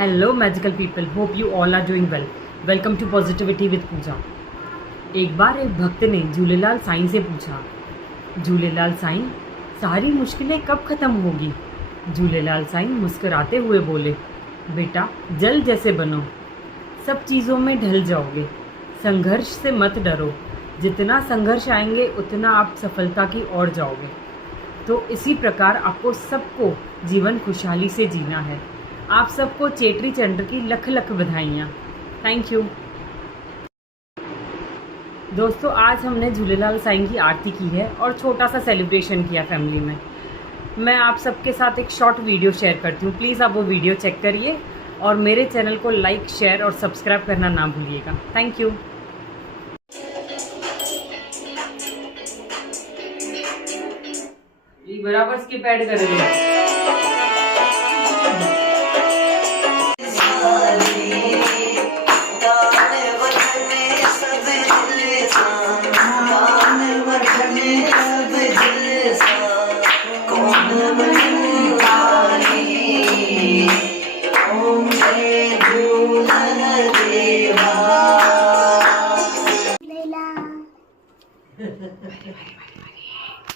Hello magical people, hope you all are doing well. Welcome to positivity with Pooja. एक बार एक भक्त ने झूलेलाल साईं से पूछा, झूलेलाल साईं, सारी मुश्किलें कब ख़त्म होगी? झूलेलाल साईं मुस्कुराते हुए बोले, बेटा जल जैसे बनो, सब चीज़ों में ढल जाओगे। संघर्ष से मत डरो, जितना संघर्ष आएंगे उतना आप सफलता की ओर जाओगे। तो इसी प्रकार आपको सबको जीवन खुशहाली से जीना है। आप सबको चेट्री चंद्र की लख लख बधाइयाँ। थैंक यू दोस्तों। आज हमने झूलेलाल साईं की आरती की है और छोटा सा सेलिब्रेशन किया फैमिली में। मैं आप सबके साथ एक शॉर्ट वीडियो शेयर करती हूँ, प्लीज़ आप वो वीडियो चेक करिए और मेरे चैनल को लाइक, शेयर और सब्सक्राइब करना ना भूलिएगा। Thank you. बराबर स्किप ऐड करेंगे।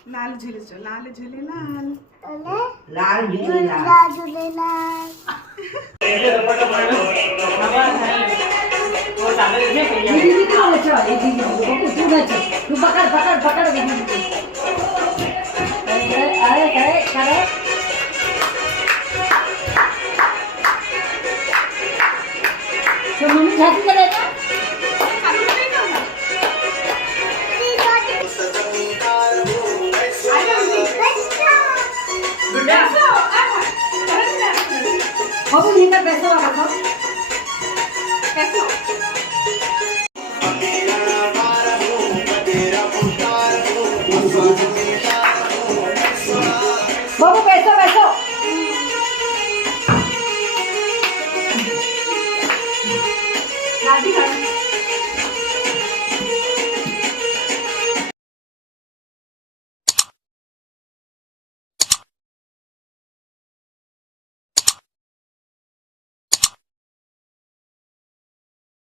लाल झूले चो, लाल झूले लाल लाल झूले लाल झूले लाल। तू पकड़ पकड़ पकड़ अरे करे करे तो मम्मी झांकी करेगा। बाबू नहीं कर पैसा वाला कैसे बाबू पैसा पैसा लाठी